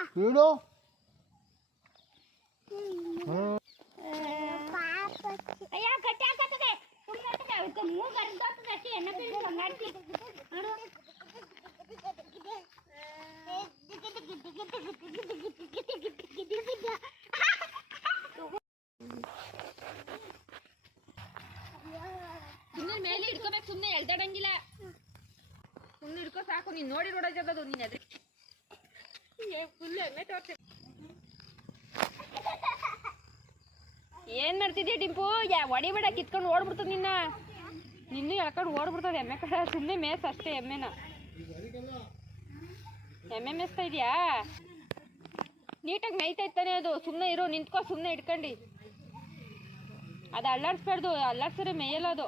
ಮೈತದೆ ಇದು. ಹೇಳು ಪಾಪಚ್ಚಿ. ಅಯ್ಯ ಕಟ್ಟಾಕತ್ತದೆ ಸುಮ್ಮನೆ ಅದಕ್ಕೆ ಮೂಗು ಅರ್ಧೋಗ್ತದೆ ಅಷ್ಟೇ ಎಣ್ಣೆ ಬೀಳ್ದು ಹಂಗೆ ಆಡ್ತೀನಿ ನೋಡು ಸುಮ್ಮನೆ ಮೇಲೆ ಹಿಡ್ಕೋಬೇಕು ಸುಮ್ಮನೆ ಎಳ್ದಾಡಂಗಿಲ್ಲ ಸುಮ್ಮನೆ ಹಿಡ್ಕೋ ಸಾಕು ನೀನು ನೋಡಿ ನೋಡೋದು ನೀನು ಅದ್ರ ಫುಲ್ ಎಮ್ಮೆ ತೋರ್ಸಿ ಏನ್ ಮಾಡ್ತಿದ್ಯಾ ಡಿಂಪು? ಯಾ ಹೊಡಿಬೇಡ ಕಿತ್ಕೊಂಡು ಓಡ್ಬಿಡ್ತದ ನಿನ್ನ. ನಿನ್ನೂ ಎಳ್ಕೊಂಡು ಓಡ್ಬಿಡ್ತದ ಎಮ್ಮೆ ಕಡೆ. ಸುಮ್ಮನೆ ಮೇಸ್ ಅಷ್ಟೇ ಎಮ್ಮೆನ. ಎಮ್ಮೆ ಮೇಸ್ತಾ ಇದೆಯಾ? ನೀಟಾಗಿ ಮೇಯ್ತಾ ಇತ್ತಾನೆ ಅದು. ಸುಮ್ಮನೆ ಇರೋ, ನಿಂತ್ಕೋ ಸುಮ್ಮನೆ ಇಟ್ಕೊಂಡು. ಅದು ಅಲ್ಲಾಡ್ಸ್ಬಾರ್ದು ಅಲ್ಲಾಡ್ಸಿದ್ರೆ ಮೇಯಲ್ಲ ಅದು.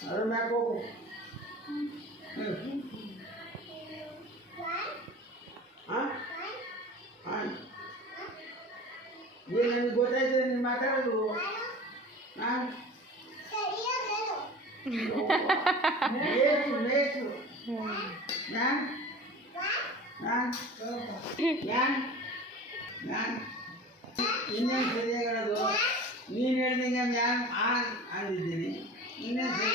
ಆ ಫ್ಯಾನ, ಫ್ಯಾನ ಹಾಂ ಹಾಕೊಳ್ಳಿ. ಅದ್ರ ಮ್ಯಾಕ ಹೋಗು ಹ್ಞೂ One, ಹಾಂ one, ಹಾಂ ಏನು ನನಗೆ ಗೊತ್ತಾಯ್ತು ನೀನು ಮಾತಾಡೋದು one. ಹಾಂ ಸರಿಯಾದದು. ಮೇಸು ಮೇಸು ನಾನು One, ನಾನು ನಾನು ನಾನು ಇನ್ನೇನು ಸರಿ ಹೇಳೋದು ನೀನು ಹೇಳ್ದಂಗೆ ನಾನು ಆನ್ ಅಂದಿದ್ದೀನಿ ಇನ್ನೇನು ಸರಿ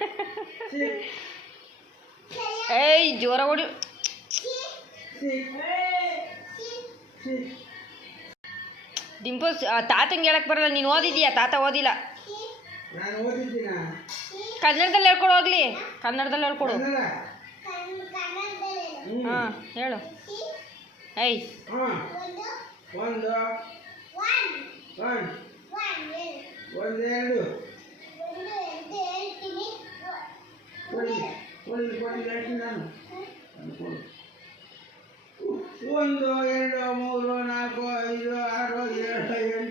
ಏಯ್ ಜೋರ ಹೊಡಿ. ಡಿಂಪಲ್ಸ್ ತಾತಂಗೆ ಹೇಳಕ್ ಬರಲ್ಲ ನೀನು ಓದಿದ್ಯಾ? ತಾತ ಓದಿಲ್ಲ. ನಾನು ಓದಿದ್ದೀನ? ಕನ್ನಡದಲ್ಲಿ ಹೇಳ್ಕೊಡು ಹೋಗ್ಲಿ. ಕನ್ನಡದಲ್ಲಿ ಹೇಳ್ಕೊಡು. ಹಾ ಹೇಳು. ಹಾಂ. ಒಂದು. ಒಂದೆರಡು ಒಂದು ಎರಡು ಮೂರು ನಾಲ್ಕು ಐದು ಆರು ಏಳು ಎಂಟು